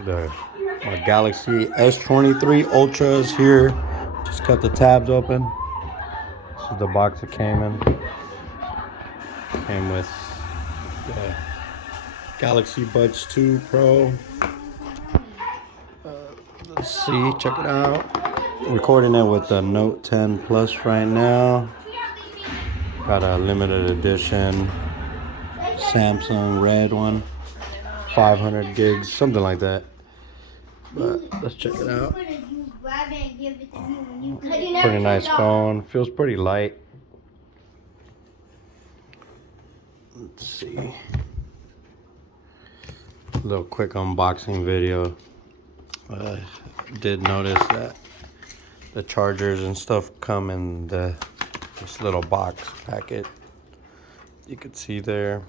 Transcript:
My Galaxy S23 Ultra is here. Just cut the tabs open. This is the box it came in. Came with the Galaxy Buds 2 Pro. Let's see, check it out. Recording it with the Note 10 Plus right now. Got a limited edition Samsung red one. 500 gigs, something like that. But let's check it out. Pretty nice phone. Feels pretty light. Let's see. A little quick unboxing video. Did notice that the chargers and stuff come in this little box packet. You could see there.